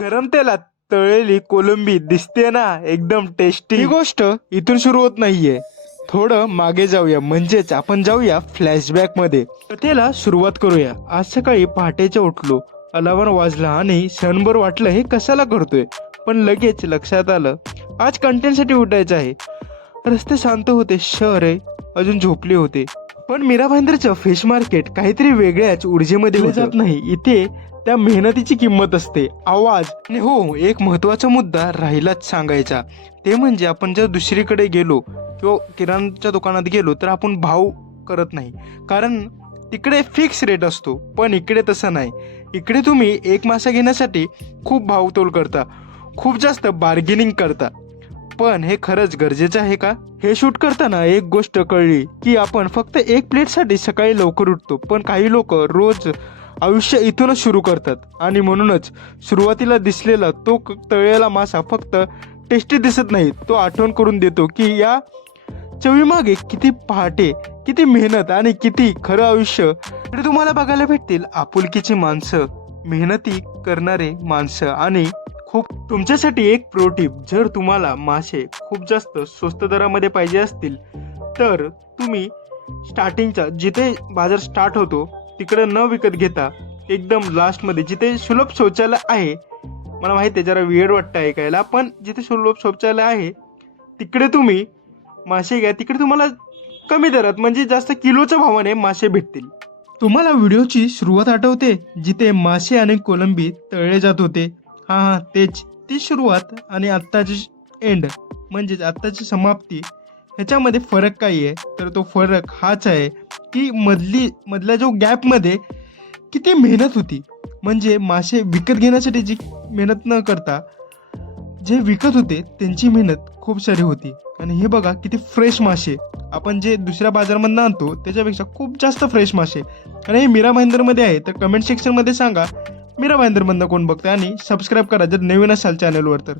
गरम तेलात तळलेली कोलंबी दिसते ना, एकदम टेस्टी। ही गोष्ट इथून सुरू होत नाहीये, थोडं मागे जाऊया, म्हणजेच आपण जाऊया फ्लॅशबॅक मध्ये। कथेला सुरुवात करूया। आज सकाळी पहाटेच्या उठलो, अलार्म वाजला आणि क्षणभर वाटलं हे कशाला करतोय, पण लगेच लक्षात आलं आज कंटेंटसाठी उठायचं आहे। रस्ते शांत होते, शहर अजून झोपले होते, पण मीरा भाईंदरचं फिश मार्केट काहीतरी वेगळ्याच ऊर्जेमध्ये जात नाही। इथे त्या मेहनतीची किंमत असते, आवाज आणि हो, एक महत्वाचा मुद्दा राहिलाच सांगायचा, ते म्हणजे आपण जर दुसरीकडे गेलो किंवा किराणाच्या दुकानात गेलो तर आपण भाव करत नाही, कारण तिकडे फिक्स रेट असतो, पण इकडे तसं नाही। इकडे तुम्ही एक मासा घेण्यासाठी खूप भावतोल करता, खूप जास्त बार्गेनिंग करता। पण हे खरंच गरजेचं आहे का? हे शूट करताना एक गोष्ट कळली की आपण फक्त एक प्लेटसाठी सकाळी लवकर उठतो, पण काही लोक रोज आयुष्य इथूनच सुरू करतात। आणि म्हणूनच सुरुवातीला दिसलेला तो तळलेला मासा फक्त टेस्टी दिसत नाही, तो आठवण करून देतो की या चवीमागे किती पहाटे, किती मेहनत आणि किती खरं आयुष्य तुम्हाला बघायला भेटतील। आपुलकीची माणसं, मेहनती करणारे माणसं आणि खूप तुमच्यासाठी एक प्रो टिप, जर तुम्हाला मासे खूप जास्त स्वस्त दरामध्ये पाहिजे असतील तर तुम्ही स्टार्टिंगचा जिथे बाजार स्टार्ट होतो तिकडे न विकत घेता एकदम लास्टमध्ये जिथे सुलभ शौचालय आहे, मला माहिती आहे जरा वियर्ड वाटतं ऐकायला, पण जिथे सुलभ शौचालय आहे तिकडे तुम्ही मासे घ्या, तिकडे तुम्हाला कमी दरात म्हणजे जास्त किलोच्या भावाने मासे भेटतील। तुम्हाला व्हिडिओची सुरुवात आठवते जिथे मासे आणि कोलंबी तळले जात होते? हा, तेच, ती सुरुवात आणि आत्ताची एंड म्हणजेच आत्ताची समाप्ती, ह्याच्यामध्ये फरक काय आहे? तर तो फरक हाच आहे की मधल्या जो गॅपमध्ये किती मेहनत होती। म्हणजे मासे विकत घेण्यासाठी जी मेहनत न करता जे विकत होते त्यांची मेहनत खूप सारी होती। आणि हे बघा किती फ्रेश मासे, आपण जे दुसऱ्या बाजारमधून आणतो त्याच्यापेक्षा खूप जास्त फ्रेश मासे। आणि हे मीरा भाईंदरमध्ये आहे, तर कमेंट सेक्शनमध्ये सांगा मीरा भाईंदरमधनं कोण बघतं, आणि सबस्क्राईब करा जर नवीन असाल चॅनलवर तर।